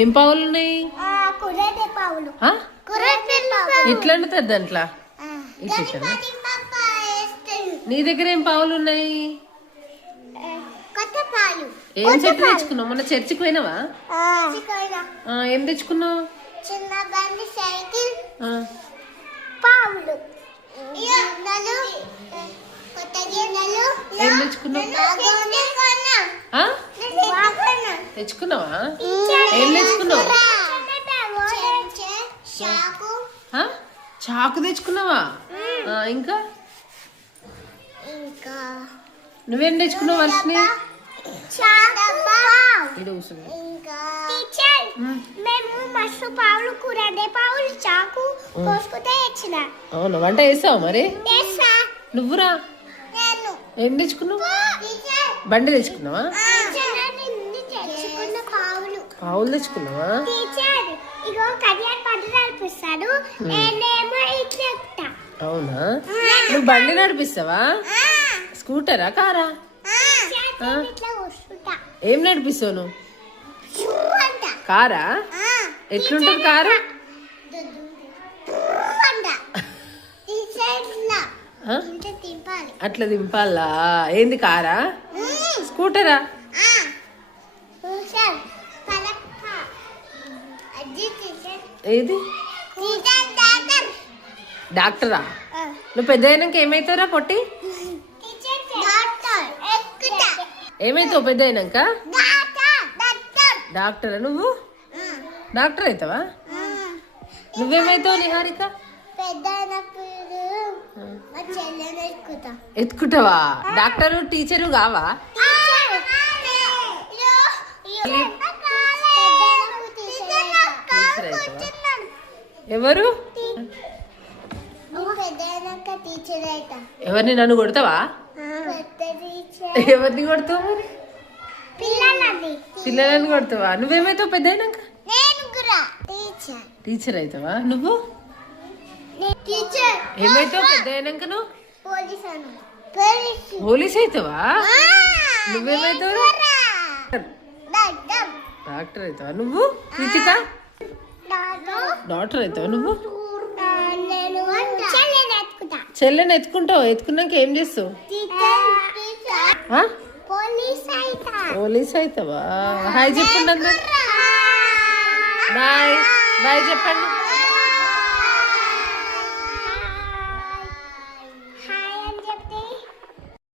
ఏం పావులు ఉన్నాయి? ఇట్లా ఉంటుంది దాంట్లో. నీ దగ్గర ఏం పావులు ఉన్నాయి? ఏం చెట్టు తెచ్చుకున్నావు? మొన్న చర్చికి పోయినావా? ఏం తెచ్చుకున్నావు? చిన్న బండి, సైకిల్, పావులు, కొత్త గిన్నెలు. ఏం తెచ్చుకున్నావు? తెచ్చుకున్నావా? ఏం తెచ్చుకున్నావు? చాకు తెచ్చుకున్నావా? ఇంకా నువ్వేం తెచ్చుకున్నావు? వర్షిని మేము మస్తు పావులు, కూరదే పావులు, చాకు కోసుకుంటే ఇచ్చిన. అవును, వంట చేస్తావు మరి? నువ్వురా ఏం తెచ్చుకున్నావు? బండి తెచ్చుకున్నావా? పావులు తెచ్చుకున్నావా? అవునా, నువ్వు బండి నడిపిస్తావా? స్కూటరా, కారా? ఏం నడిపిస్తావు నువ్వు? కారా? ఎట్లుంటుంది కారు? అట్లా దింపాలా? ఏంది కారా? స్కూటరా? ఏది డాక్టరా? నువ్వు పెద్ద అయినాక ఏమైతావురా పొట్టి? ఏమైతావు పెద్ద అయినాక? డాక్టరా? నువ్వు డాక్టర్ అవుతావా? నువ్వేమైతావు నిహారిక? ఎత్తుకుంటావా? డాక్టరు టీచరు కావా? ఎవరు? ఎవరిని? నన్ను కొడతావా? ఎవరిని కొడతావు మరి? పిల్లలని కొడతావా? నువ్వేమైతావు పెద్ద అయినాక? టీచర్ అవుతావా? నువ్వు ఏమైతావు పెద్ద అయినాక? నువ్వు పోలీస్ అవుతావా? నువ్వేమైతావు? డాక్టర్ అవుతావా? నువ్వు కృతిక? డాక్టర్ అవుతావా? నువ్వు చెల్లెని ఎత్తుకుంటావు? ఎత్తుకున్నాక ఏం చేస్తావు? పోలీస్ అవుతావా? హాయ్ చెప్పండి అందరు. బాయ్ బాయ్ చెప్పండి.